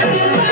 Thank you.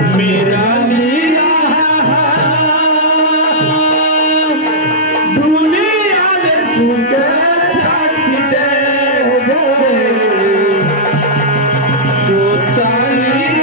मेरा लिया दुनिया ने तुझे छाट दे जो दुनिया में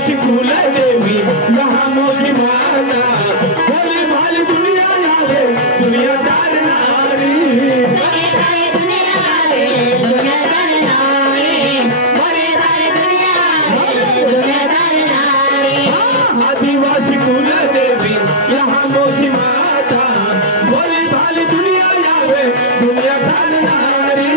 आदिवासी कुल देवी यहाँ मोगी माता भोली भाली दुनिया यारे दुनियादार नारी आदिवासी कुल देवी यहाँ मोगी माता भोली भाली दुनिया यारे दुनियादार नारी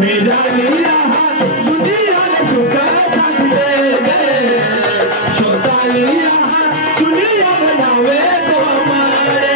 मेरा लीला दुनिया सुख दे छोटा लिया दुनिया बनावे तो हमारे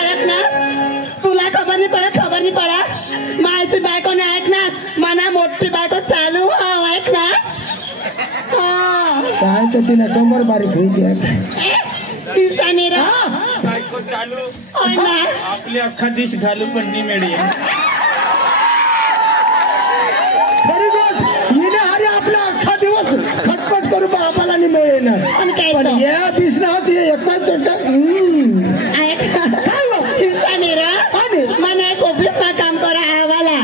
ऐक ना तुला खबर नाही पडत माहिती बायकोने ऐक ना मना मोठी बायको चालू ऐक ना काय तर तिने कमर बारीक होईल बायको चालू आपली अख्खा दिश घालू पण नाही मिळेल आपला अख्खा दिवस खटपट करू आम्हाला नाही मिळेल पण या दिसला एकच मला एक ऑफिसમાં કામ કરા આવાલા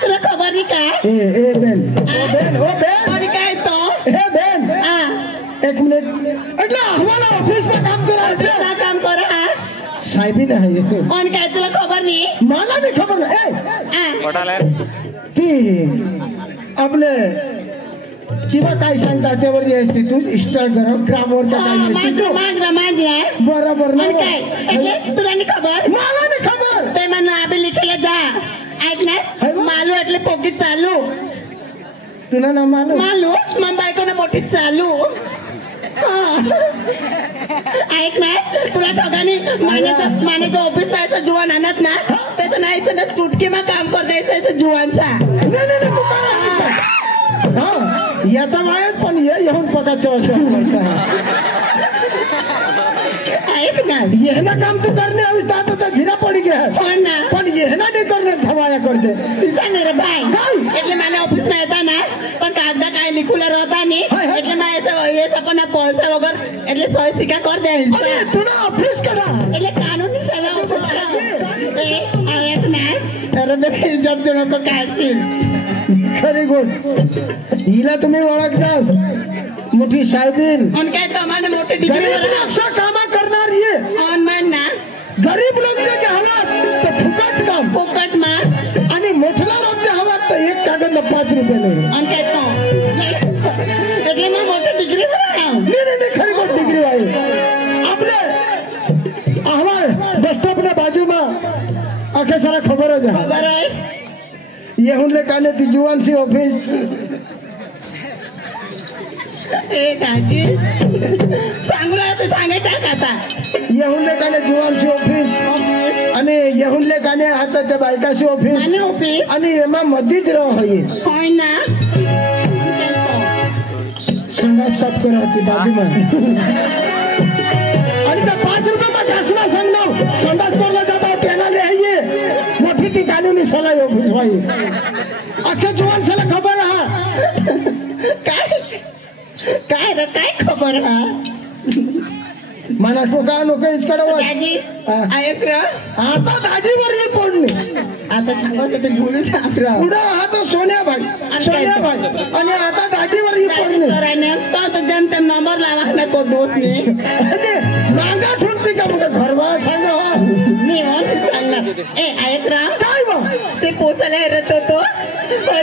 तुला खबर नाही का ए बेन ओ बेन आणि काय तो हे बेन एक मिनिट એટલે આવાલા ઓફિસમાં કામ કરા साहेबी नाही आणि काय तुला खबर नाही मला नाही खबर की आपले किंवा काय सांगता त्यावर इन्स्टिट्यूट इंस्टाग्रामवर बरोबर काय तुला नाही खबर मला नाही खबर ते म्हणून आबे लिखेले जा ऐक ना मालू એટલે पोटी चालू तुला ना मालू मग बायकोने मोठी चालू ऐक ना तुला दोघांनी मानेचं ऑफिस जायचं जुवान आणत ना त्याचं नाही चुटकीमा काम कर द्यायचं जुवानचा याचा मायच पण येऊन पकाचं ऐक ना ये ना काम तू करणे अभी तात तर घिरा पडी गया पण ये ना नाही करणे धवाया करते नाही रे बाय એટલે મને ऑफिस માં હતા ना पण कागदा काय लिखुला रहता नहीं એટલે मैं ये सपन पैसा वगर એટલે सही सिक्का कर दे तुला ऑफिस करा એટલે कानूनी सेवा ऐक ना तर इज्जत देणं तो काय खरी गोड हिला तुम्ही ओळखतास मोठी साहेबीन आणि काय तुम्हाला मोठी डिग्री अशा कामा करणार ये ऑनलाईन ना गरीब लोकांच्या जे हवात तर फुकट काम फुकट मार आणि मोठला लोकांच्या हवात तर एक कागद 5 रुपये नाही आणि काय तो એટલે मैं मोठी डिग्री नहीं खरी गोड डिग्री आहे आपले हमारे बस स्टॉप ना बाजू में आखे सारा खबर है ये हुन ले काले ती जुवान सी ऑफिस ए दाजी चांगला तो सांगे टाक आता येहुन ले काले जुवान सी ऑफिस आणि येहुन ले काले आता त्या बायका सी ऑफिस आणि एमा मध्येच रह है होय ना संडास साफ कराती बाजू में आणि त्या 5 रुपये में घासला सांगणार संडास करला जाता पेना ले ये मोठी ती कानूनी सलाह ऑफिस भाई अख्खे जुवान साला खबर काय खबर मना तो का नको इचकडे दाजी ऐक रे आता दाजीवर ये पडले आता ते बोलू सांगरा पुढे हा तो सोन्या भाई आणि आता दाजीवर ये पडले कराने तो जनते नंबर लावायला को दोत नाही अरे मांगा ठुरती का मग घरवा सांगा मी सांगणार ए ऐक रा काय बा ते पोचला हेरत होतो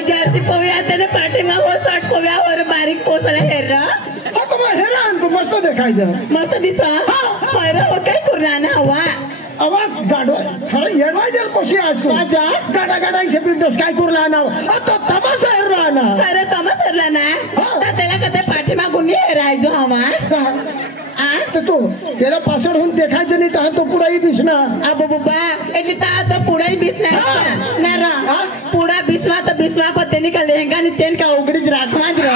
जर्सी पोव्या त्याने पाठीमा हो शॉर्ट पोव्यावर बारीक पोचला हेर आता मग हेरा आणतो मस्त देखायचं मस्त दिसा हैरा हो काय कुराना हवा आवाज गाडवा खरं येडवायचं कशी असतो गाडा गाडायचे बिंडोस काय कुरला ना आता तमाशा हेरला ना खरं तमाशा हेरला ना तर त्याला कधी पाठीमागून हेरायचो हवा तर तो त्याला पासड होऊन देखायचं नाही तर तो पुढाही दिसणार अबो बाबा એટલે ता पुढाही दिसणार ना रा पुढा बिस्वा तर बिस्वा पण त्यांनी का लेहंगा आणि चेन का उघडीच राखवाच र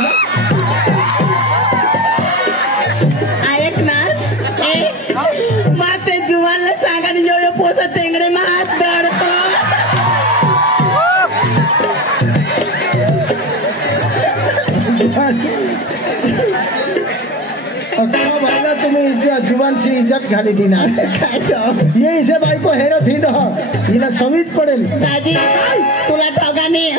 ऐक ना ए मग ते जुवानला सांगा आणि यो पोसा टेंगडे मा हात दडतो तुम्ही जुवानची इज्जत घाली ती ना ये इसे बायको हेरो थी हिला सवीत पडेल दादी तुला ठगाने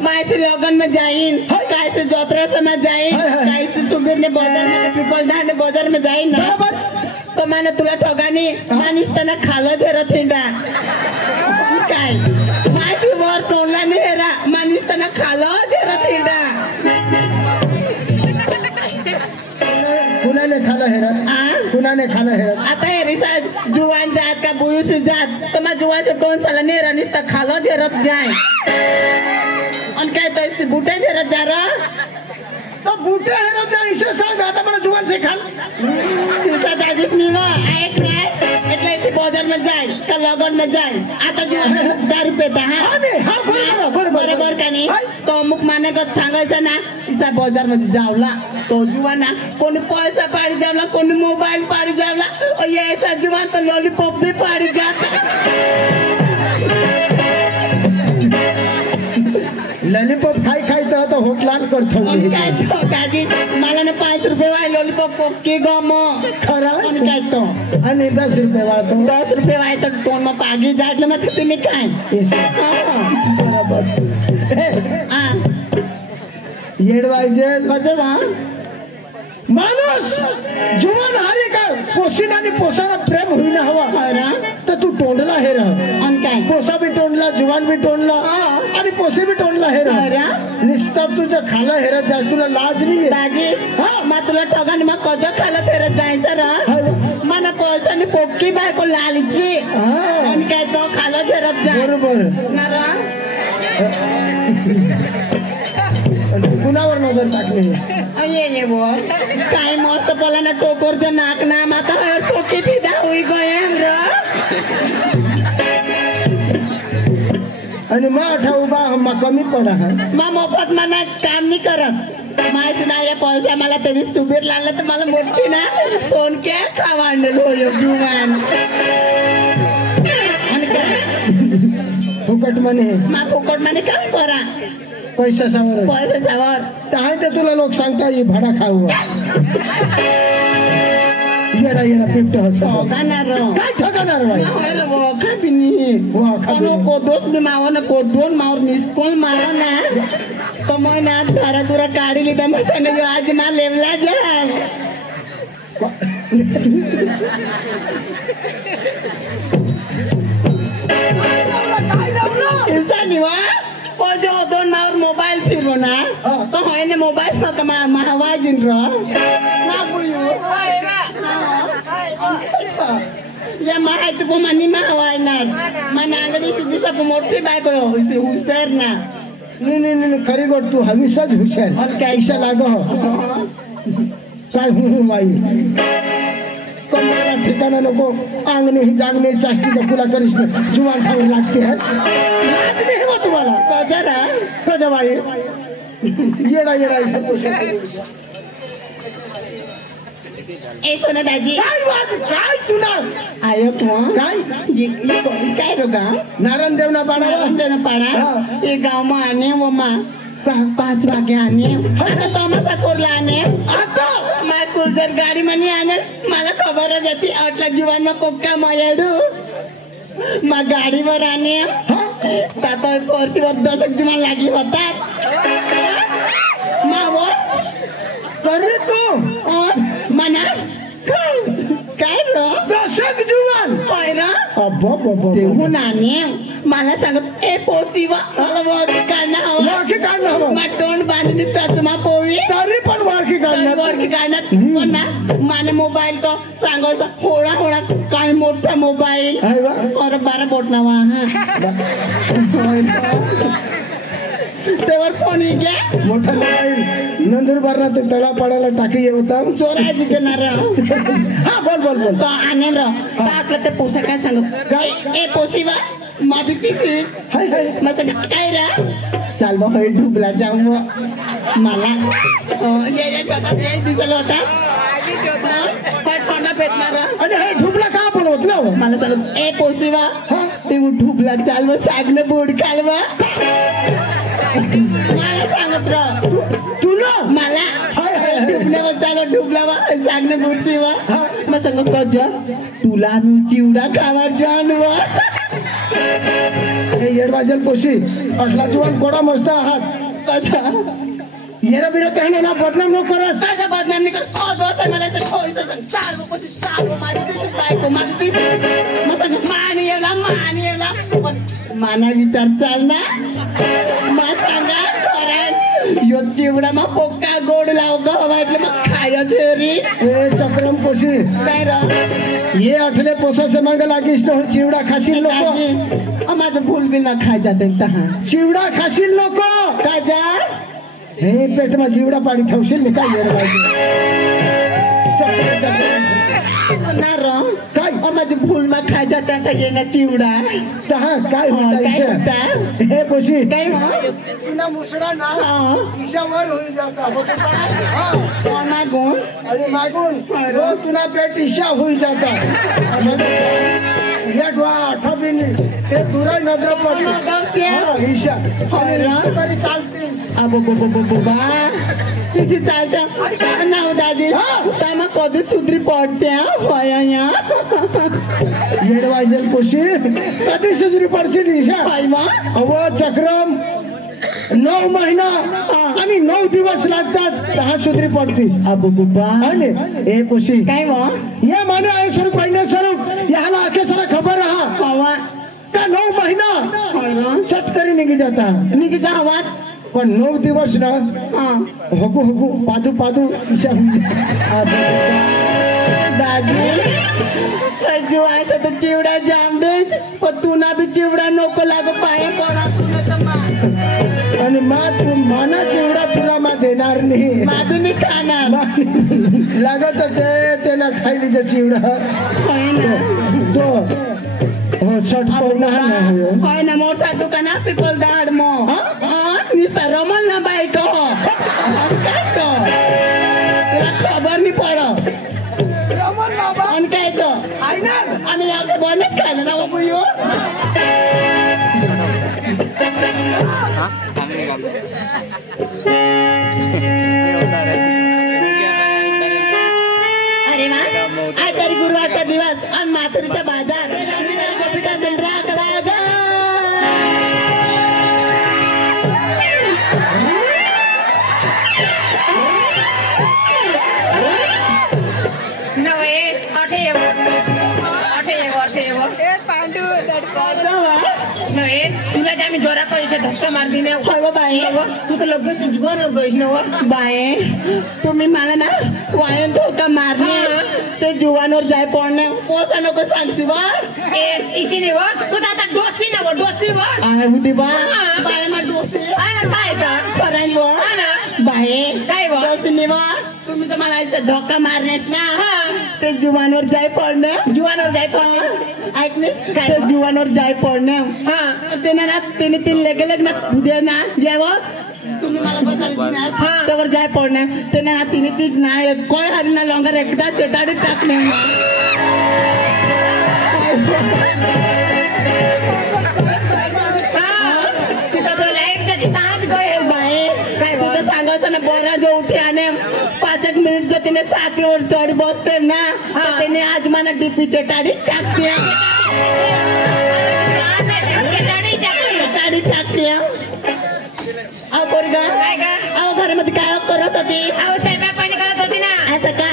माहिती लगन में जाईन काय से जोत्रा में जाईन काय से सुगीरने बाजार में पिपलधाने बाजार में जाईन ना तो मैंने तुला ठगाने मानिस तना खालो धेर थिंडा काय माहिती वर तोंडला नाही हेरा मानिस तना खालो धेर थिंडा कुणाने खाला हेरा आता हेरिसा जुवान जात का बुयूच जात तर मग जुवानचे टोन साला नेरा निसता खालो झेरत जाय आणि काय तर बुटे झेरत जा रा तो बुटे हेरत जा इसे सांग आता मला जुवान 10 रुपये हा बरोबर का नाही तो अमुक माने सांगायचं ना इसा बाजार मध्ये जावला तो जुवाना कोणी पैसा पाडी जावला कोणी मोबाईल पाडी जावला और ये ऐसा जुवान तो लॉलीपॉप भी पाडी जाता लॉलीपॉप खायचं होतं होटलान करतो काजी मला ना 5 रुपये वाय लॉलीपॉप कोकी गम खरा काय तो आणि 10 रुपये वाळतो 10 रुपये वाय तर टोन मग पागी जाटलं मग तुम्ही काय बरोबर येडवायचे माणूस जुवान हारे का पोसीन आणि पोसाला प्रेम होईना हवा तर तू तोंडला हे आणि काय पोसा बी तोंडला जुवान बी तोंडला आणि पोसी बी तोंडला हे निस्ता तुझ्या खाला हेरत जाय तुला लाज नाही मग तुला टोगाने मग कज खाला फेरत जायचं मला पैसाने पोक्की बायको लालची आणि काय तो खाला फेरत जाय बरोबर कुणावर नजर टाकली ये बोल काय मस्त बोला ना टोकरचं नाक ना माता टोकी पिदा होई गए आणि मग आठा उभा कमी पडा मग मोफत मला काम नाही करत माहिती नाही या पैसा मला तरी सुबीर लागला तर मला मोठी ना सोनक्या खावांडलो जुवान आणि काय फुकट म्हणे मग फुकट म्हणे काम करा पैशावर पैशावर ते तुला लोक सांगता ये भाडा खाऊ येडा पिपट काय ठगणार दोन मावर निस्कोल मारो ना तो मग ना धारा दुरा काढी लिहिता मग आज मा लेवला जा जो 2 मावर मोबाईल फिरो ना तो है मोबाईल महावाजिन या माहिती को मनी महावाय ना मन अंगडी सिद्धी सब मोठी बायको हुशार ना नाही खरी गोट तू हमेशाच हुशार कैसा लागो काय बाई कमरा ठिकाणा नको अंगणे ही जागणे चाष्टी बकुला करीस जुवान खाऊ लागते है तुम्हाला कजा बाई येडा ए सोना दाजी काय तुला आयो काय रोगा नारायण देवना पाड़ा ये गाँव में आने वो माँ 5 वागे आने तमाशा कोरला आने मैं कुलजर गाडी मनी आने मला खबर जाती आटला जीवन में पोक्का मयाडू मग गाडीवर आने आता कोर्सीवर 10 जीवन लागी होता करे तू मना काय रो 10 जीवन नाने मला सांगत ए पोचीवा मला वाळखी काढणं हवं मग तोंड बांधली चष्मा पोवी तरी पण वाळखी काढण्यात पण ना मला मोबाईल तो सांगायचा होळा काय मोठा मोबाईल और 12 बोट नावा तेवर फोन घ्या मोठा मोबाईल नंदुरबार ना तो तळा पाडायला टाकी होता चोरायची देणार हा बोल तो आणेल आपलं ते पोसा काय सांगत ए पोसीवा माझी तिची माझं काय रा चाल बा ढुबला जाऊ मला दिसलं होता भेटणार आणि हे ढुबला का बोलवत ना मला चालू ए पोसीवा ते ढुबला चाल व सागनं बोर्ड कालवा मला सांगत राह तुला मला ढुबल्यावर चालव ढुबलावा सांगणं गुडची वा मग सांगत जा तुला मी चिवडा खावा जानवा येडवाजन पोशी असला जुवान कोडा मस्त आहात येरा बिरा कहने ना बदनाम नको करत माझा बदनाम नाही करत दोस्त मला खोयचं चालू माझी मानियला माना विचार चाल ना मा सांगा यो चिवडा मग पोक्का गोड लाव ग वाटलं मग खायचं रे चक्रम पोशी काय रा ये आठले पोसा से मांग लागिस न चिवडा खाशील लोक माझं फुल बिल ना खायचा त्यांचा चिवडा खाशील लोक काय जा हे पेट में चिवडा पाडी ठेवशील काय ना रा काय माझी भूल मग खाय जाता का येणं चिवडा सहा काय काय होता हे पोशी काय तुला मुसडा ना ईशावर होईल जाता मागून आणि मागून तुला पेट ईशा होईल जाता या डोळा आठवणी ते तुला नजर पडते ईशा तरी चालते अबो बो बो बो बा किती चालतं नाव दादी काय मग कधी सुधरी पडत्या होया या येड वाजेल पोशी कधी सुधरी पडशील ईशा अव चक्रम 9 महिना आणि 9 दिवस लागतात 10 सुधरी पडतीस अबो बुबा ए पोशी काय मग ये माने आहे स्वरूप महिना स्वरूप याला आखे सारा खबर रहा हवा का 9 महिना शेतकरी निघी जाता निघीचा हवा पण 9 दिवस ना हकू हकू पादू पादू दादी जीवायचा तर चिवडा जाम दे पण तुला बी चिवडा नको लागो पाया पडा आणि मा तू माना चिवडा तुला मा देणार नाही माझं मी खाणार लागत ते त्याला खायली तर चिवडा तो हो छट होय ना मोठा दुकाना पिपल दाड मग नुसता रमल ना बाईक काय तो तुला खबर नाही पड आणि काय तो आणि बनच खायला ना बाबू यो अरे वा आज तरी गुरुवारचा दिवस आणि माथुरीचा बाजार गोपिका जंद्रा तुला काय मी जोरा पैसे धक्का मारली नाही बाई तू तर लगेच जुगान गैस बाय तुम्ही मला ना वायन धोका मारले ते जुवानवर जाय पडणे पोचा नको सांगसी बा इसी नाही व तू आता डोसी ना डोसी व होती बा बाय मग डोसी काय कराय व बाय काय डोसी व तुम्ही तर मला धोका मारण्यात ना ते जुवानवर जाय पडणे जुवानवर जाय पडणे ऐक नाही काय जुवानवर जाय पडणे त्याने ना त्याने तीन लेगे ना उद्या ना यावं तुम्ही मला बचाल त्यावर जाय पडणे त्याने ना तिने तीच नाही कोय हरी ना लॉंगर एकदा चेटाडी टाकणे सांगायचं ना बरा जो उठे आणि 5 मिनिट जर तिने साथीवर चढ बसते ना त्याने आज मला डीपी चेटाडी टाकते टाडी टाकते अहो पोरगा अहो घरामध्ये काय करत होती स्वयंपाक पाणी करत होती ना असं का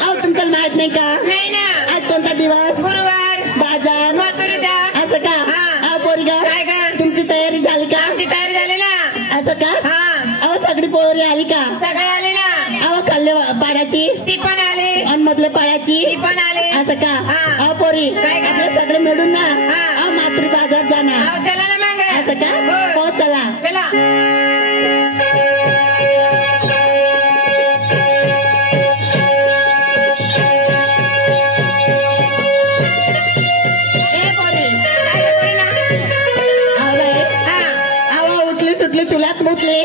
अहो तुमच्याला माहित नाही का नाही ना आज कोणता दिवस गुरुवार बाजार माथुरीचा असं का अहो पोरगा काय का तुमची तयारी झाली का आमची तयारी झाली ना असं का अहो सगळी पोरी आली का सगळे आले ना अहो खाल्ले पाड्याची ती पण आली आणि मधले पाड्याची ती पण आली असं का अहो पोरी काय आपले सगळे मिळून ना अहो मातृ बाजार जाणार चला ना मग असं का हो चला चला सुटली चुलात मुटली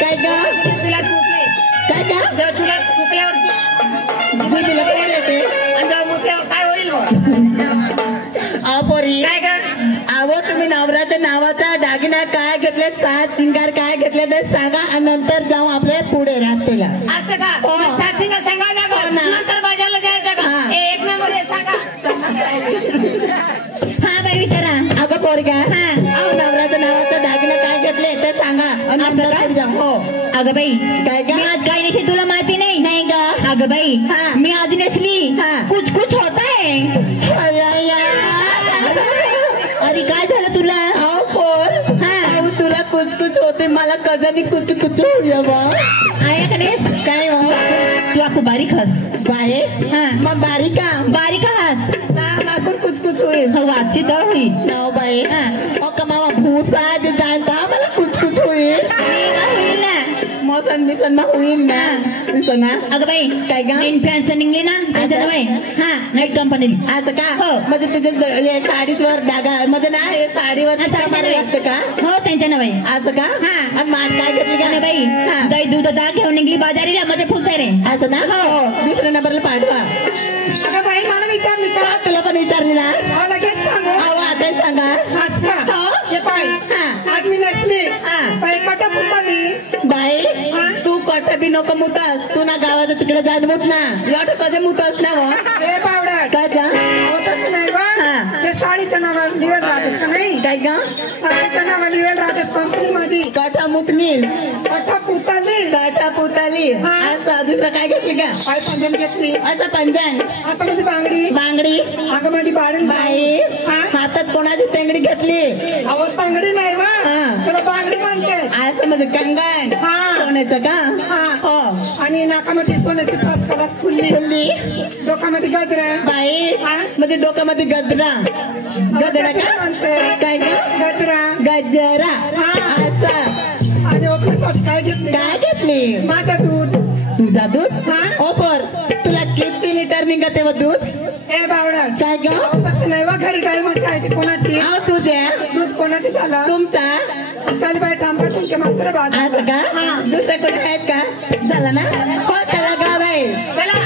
काय का चुलात मुटली काय का जेव्हा चुलात मुकल्यावर तुला पोर येते आणि जेव्हा मुकल्यावर काय होईल अहो पोरी काय का अहो तुम्ही नवऱ्याच्या नावाचा दागिना काय घेतले सात सिंगार काय घेतले ते सांगा आणि नंतर जाऊ आपल्या पुढे रात्रीला असं का सात सिंगार सांगायला नंतर बाजारला जायचं का एक नंबर सांगा हा बाई विचारा अगं पोरगा अहो नवऱ्याच्या नावाचा दागिना काय घेतले ते सांगा आणि जाऊ हो अगं बाई काय का आज काय नाही तुला माहिती नाही नाही का अगं बाई मी आज नेसली कुछ कुछ होता है अरे काय झालं तुला अहो पोर अहो तुला कुछ कुछ होते मला कजानी कुछ कुछ होऊया बा आहे काय हो तू आपको बारीक हस बाय मग बारीक हास मागून कुछ कुछ होईल वाची तर होईल नाव बाई का मामा भूसा जे जायचा मला कुछ कुछ होईल होईल ना मोसन बिसन होईल ना सोना अगं बाई काय ग? मेन फॅन्स निघली ना त्याच्यात बाई हा नाईट कंपनी असं का हो. म्हणजे तुझ्या साडीवर डागा म्हणजे ना हे साडीवर लागतं का हो त्यांच्या ना बाई असं का हा. आणि मान काय घेतली का अगं बाई हा. दही दूध दा घेऊन निघली बाजारीला मध्ये फुलते रे असं ना हो. दुसऱ्या नंबरला पाठवा अगं बाई मला विचारली का तुला पण विचारली ना हो, लगेच सांगू अहो आता सांगा अच्छा हो. ये पाय हा. आज मी नसली हा. बाई कटा फुटली बाई हा. तू कट बी नको मुतास तू ना गावाच्या तिकडे जाण मुत ना एवढं कधी मुतास ना हो ए पावडर काय का होतच नाही बा हा. ते साडीच्या नावावर लिवेल राहतात का नाही काय का साडीच्या नावावर लिवेल राहतात कंपनी मध्ये काटा मुतनी कटा फुटली काटा पुताली हा. आज दुसरं काय घेतली का पाय पंजन घेतली असं पंजान आता माझी बांगडी बांगडी अगं माझी बाळून बाई हा. हातात कोणाची तेंगडी घेतली अहो तांगडी नाही बा हा. तुला बांगडी म्हणते आज म्हणजे कंगण हा. सोन्याचं का हा. हो आणि नाकामध्ये सोन्याची पाच कडा फुलली फुल्ली डोक्यामध्ये गजरा बाई हा. म्हणजे डोक्यामध्ये गजरा गजरा का म्हणते काय का गजरा गजरा हा. असं आणि ओपन काय घेतली काय घेतली माझं दूध तुझा दूध हा. ओपर तुला किती लिटर निघते व दूध ए बावडा काय ग तसं नाही वा घरी गाय मस्त आहे ती कोणाची आव तुझ्या दूध कोणाची झालं तुमचा चाल बाय थांबा तुमच्या मात्र बाद असं का दुसरं कोणी आहेत का झाला ना हो चला गाव आहे चला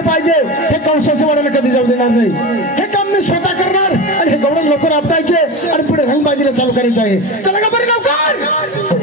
पडले पाहिजे हे कंसाच्या वडाला कधी जाऊ देणार नाही. हे काम मी स्वतः करणार आणि हे गवळण लवकर आपटायचे आणि पुढे रंगबाजीला चालू करायचं आहे. चला का बरं लवकर.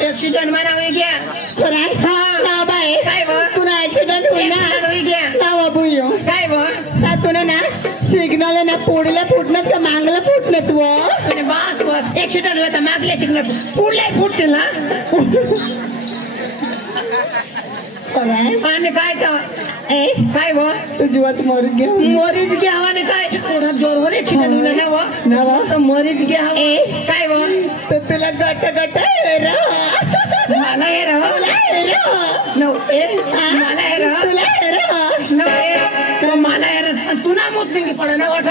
एक्सिडेंट म्हणा गया तुला एक्सिडेंट काय तुला ना सिग्नल ना पुढल्या फुटण्यात का मागला फुटण्यात बस एक्सिडेंट होता मागल्या सिग्नल पुढल्या फुटते ना आणि काय काय तुझी मोरीच घ्यावा ना काय थोडा जोरवर एक्सिडेंट ना मोरीच घ्यावा काय तर तुला गट गट मला हे मला हे मला हे तुला मुद्दे की पड ना वाट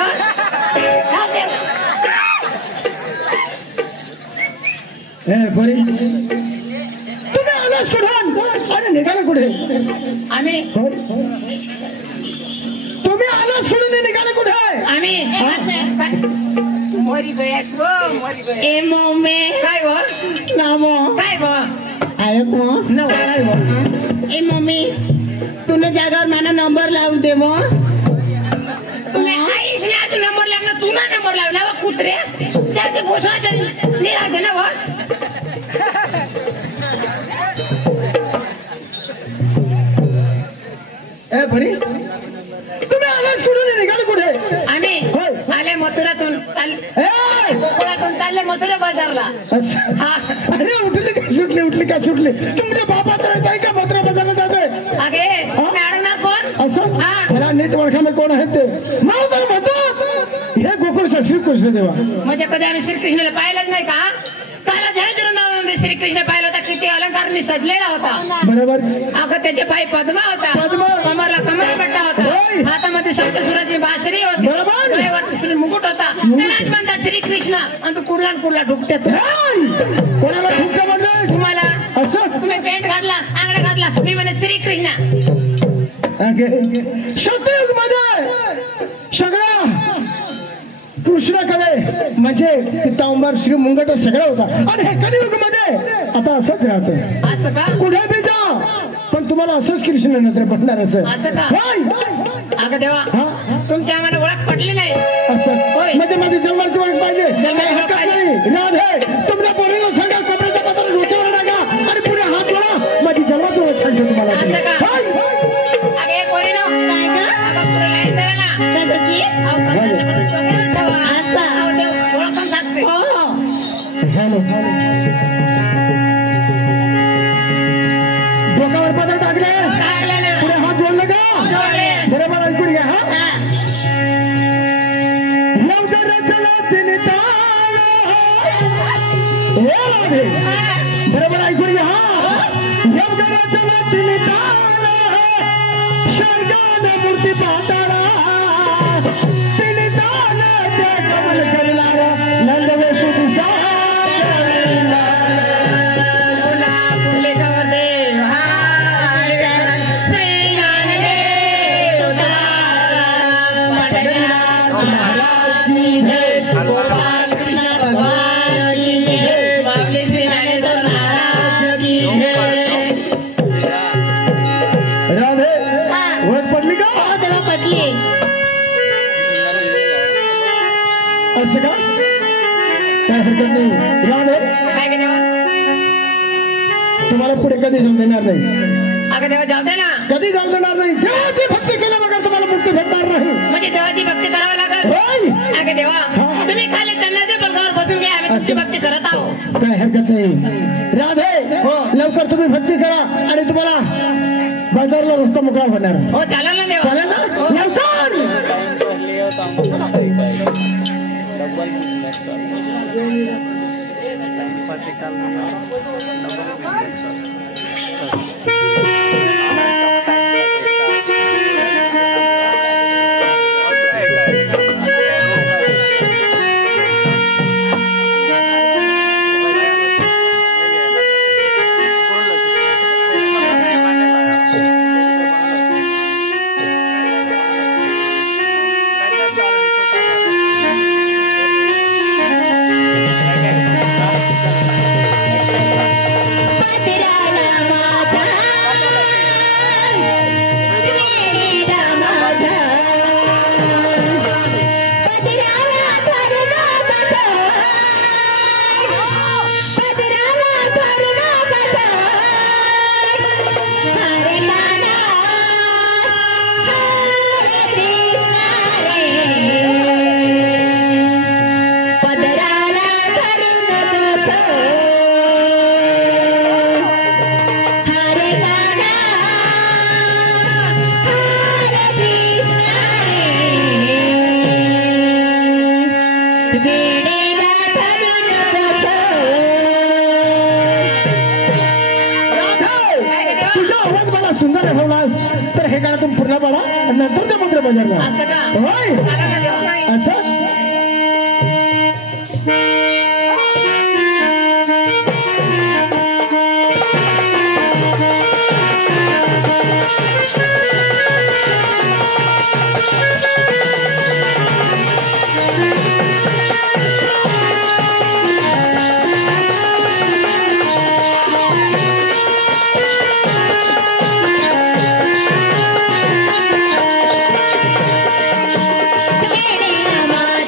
तुम्ही आला सुधान अरे निघाला कुठे आम्ही तुम्ही आला सोडून निघाला कुठे आम्ही मोरी ए मम्मी काय नामो काय ऐक नो काय ए मम्मी तुला जागावर मला नंबर लावू दे आईस ना नंबर लावला तुला नंबर लावला कुत्रे त्याचे घोषणाचे निराशे ना बरी तुम्ही आलाच कुठे निघाले कुठे आम्ही आले मथुरातून कोकणातून चालले मथुरा बाजारला अरे उठली का सुटली तुमच्या बापाचा आहे का मथुरा बाजारला जातोय अगे अडवणार कोण असं मला नीट ओळखायला कोण आहेत ते म्हणतात हे गोकुळ श्रीकृष्ण देवा म्हणजे कधी आम्ही श्रीकृष्णाला पाहिलंच नाही का काला जयचंद्रामध्ये श्रीकृष्ण पाहिला होता किती अलंकारने सजलेला होता बरोबर अगं त्याचे पायी पद्मा होता कमरला कमरपट्टा होता हातामध्ये सप्तसुराची बासरी होती डोळ्यावर श्री मुकुट होता त्यालाच म्हणतात श्रीकृष्ण आणि तू कुडला ढुकत्यात कोणाला ढुकता म्हणलं तुम्हाला तुम्ही पेंट घातला आंगडा घातला मी म्हणे श्रीकृष्ण सत्ययुग मध्ये सगळा कृष्णाकडे म्हणजे पितांबर श्री मुंगट सगळं होता आणि हे कलियुग मध्ये आता असंच राहतं असं का कुठे बी जा पण तुम्हाला असंच कृष्ण नंतर पडणार असं का अगं देवा तुमची आम्हाला ओळख पडली नाही असं म्हणजे माझी जन्माची ओळख पाहिजे राधे तुमच्या पोरीला सांगा कपड्याचा पत्र डोक्यावर टाका आणि पुढे हात वळा माझी जन्माची ओळख सांगतो तुम्हाला डोक्यावर पदर टाकले पुढे हात जोडले का बरोबर ऐकून घ्या बरोबर ऐकून घ्या मूर्ती पाहताना तिने ताल कमल करणारा नंदवे सुदिशा राधे ओळख पडली का? पडली हरकत नाही. राधे काय का देवा? तुम्हाला पुढे कधी जाऊन देणार नाही. अगं देवा जाऊ दे ना. कधी जाऊन देणार नाही. देवाची भक्ती केल्या बघा तुम्हाला मुक्ती भेटणार नाही. म्हणजे देवाची भक्ती करावी लागेल. होय. अगं देवा तुम्ही खाली चंद्राच्या पलकावर बसून घ्या, आम्ही तुमची भक्ती करत आहोत. काय हरकत नाही. राधे लवकर तुम्ही भक्ती करा आणि तुम्हाला बाजारला रस्ता मोकळा होणार. हो चालेल ना देवा. चालेल ना. लवकर सुंदर ठेवलास तर हे गाणं तुम्ही पूर्ण पाडा नंतर ते मंत्र बजावणार. असं का? होय. चालेल ना देवा. अच्छा Mama.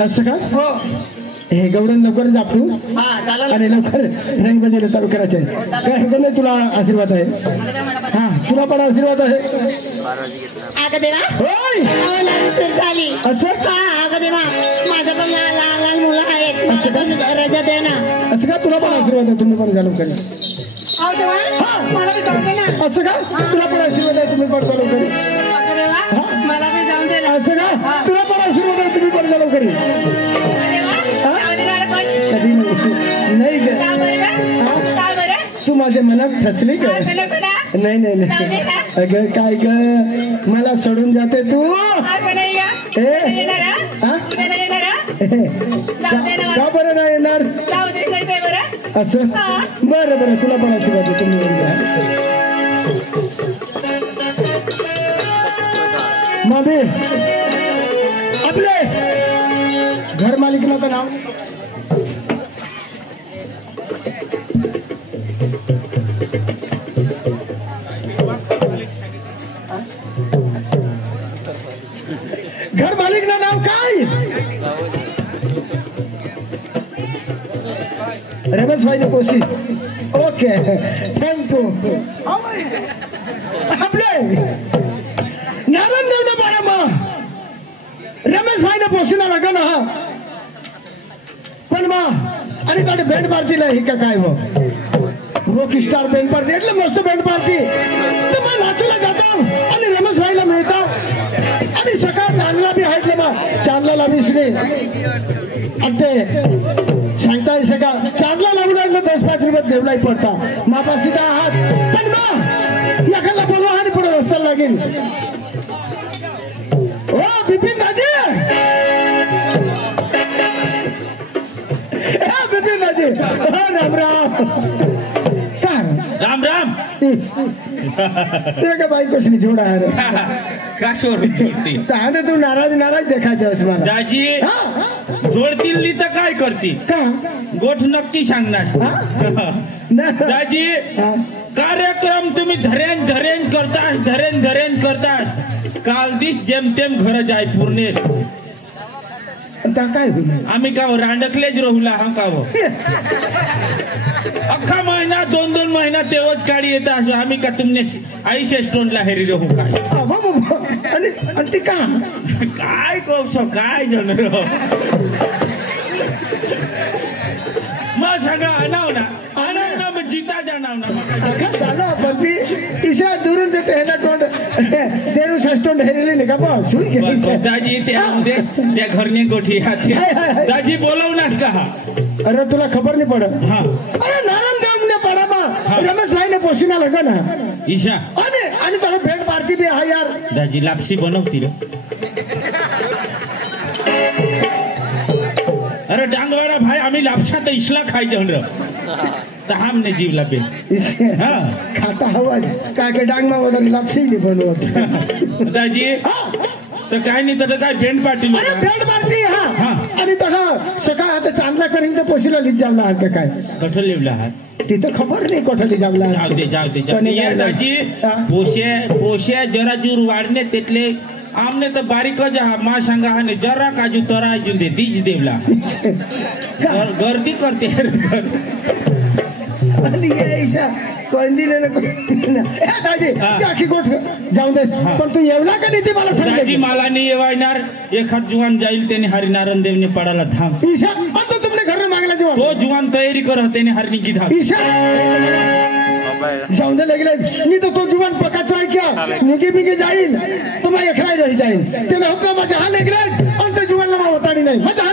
असं का हो हे गवडन लवकरच आपटू हा चालेल आणि लवकर रंग बजायला चालू करायचे काय हरकत नाही तुला आशीर्वाद आहे हा तुला पण आशीर्वाद आहे अगं देवा होय अहो, लहान सूर झाली असं हा अगं देवा माझं पण लहान लहान लहान मुलं आहेत मला पण रजा दे ना असं का तुला पण आशीर्वाद आहे तुम्ही पण चालू करा अहो देवा मला बी जाऊ दे ना असं का तुला पण आशीर्वाद आहे तुम्ही पण चालू करा अगं देवा मला बी जाऊ दे ना असं का तुला पण आशीर्वाद आहे तुम्ही पण चालू करा देवा, जाऊ दे मला पण. कधी नाही का ग बरं बा? का बरं? तू माझ्या मनात फसली का असं नको ना. नाही नाही नाही अगं काय ग मला सोडून जाते तू असं नाही का? ए येणार हा? हा? उद्या नाही येणार हा? का बरं नाही येणार जाऊ दे नाही काय बरं असं बरं बरं तुला पण आशीर्वाद आहे तुम्ही येऊन जा. मामी आपले घर मालिकनाचं नाव घर मालिकचं नाव काय रमेशभाई कोशी ओके थँक्यू आपले नारायण बाळा मा रमेशभाई पोशीला लागा ना पण मा आणि कडे बँड पार्टीला हे का काय रॉक स्टार बँड पार्टी એટલે मस्त बँड पार्टी तर मग नाचूला जातो आणि रमेशभाईला मिळता आणि सकाळ चांगला बी आहे बा चांगला विसरे अटे सांगता सका चांगला लागून 10-5 रुपये देवलाई पडता मापा सीधा आहात पण मा एखादा बोलवा आणि पुढे रस्ता लागेल ओ बिपिन दादी बिपिन दादी राम राम राम राम तेरा का बाई कुछ नहीं छोड़ा है का सोडती ताने तू नाराज नाराज देखायचं मला दाजी हा जोडतील ली तर काय करती का गोठ नक्की सांगणार दाजी हा कार्यक्रम तुम्ही धरेन धरेन करतास काल दिस जेमतेम घर जाय पूर्णे आता काय होईल आम्ही का रांडकलेच राहुला हा का अख्खा महिना 2-2 महिना तेवच काढी येत असो आम्ही का तुमने आईशे स्टोनला हेरी राहू काय आणि ते का काय कोसो काय जण मग सांगा आणाव ना मग जीता जाणाव ना झालं पण ती ईशा दुरून देते ह्याला तोंड देरू सस्टोंड हेरेले नाही का बस दाजी त्या घरने गोठी दाजी बोलवणार का अरे तुला खबर नाही पडत हा अरे नारायण देव ने पडा मा रमेश भाई ने पोशीना लगा ना ईशा आणि त्याला भेट पार्टी बी हा यार दाजी लापसी बनवती रे अरे डांगवाडा भाई आम्ही लापसा तर इसला खायचं तर हमने जीवला पे हा खाता हवा काय काय डांग मा लापशी नाही बनवत दाजी तर काय नाही तर काय भेंड पार्टी अरे भेट पार्टी हा आणि तसं सकाळ आता चांगला करीन तर पोशीला लिहित जावला हा काय कठोर लिवला आहात तिथं खबर नाही कोठली जावला जाऊ दे ये दाजी पोशे जरा जूर वाढणे तेतले आमने तर बारीक मा सांगा हा जरा काजू तरा दे दीज देवला गर्दी करते गोठ जाऊन दे पण तू येवला का नाही ते मला दाजी मला नाही येवायणार एखाद जुवान जाईल त्याने हरिनारायण देवने पडाला धाम ईशा तो तुमने घर में मांगला जुवान तो जुवान तयारी कर त्याने हरणी की धाम ईशा जाऊन दे लगले मी तो जुवान पकाचा आहे क्या निगे बिगे जाईल तो मैं एकला रही जाईल त्याला हुक्म माझ्या हा लगले आणि ते जुवानला होता नाही माझ्या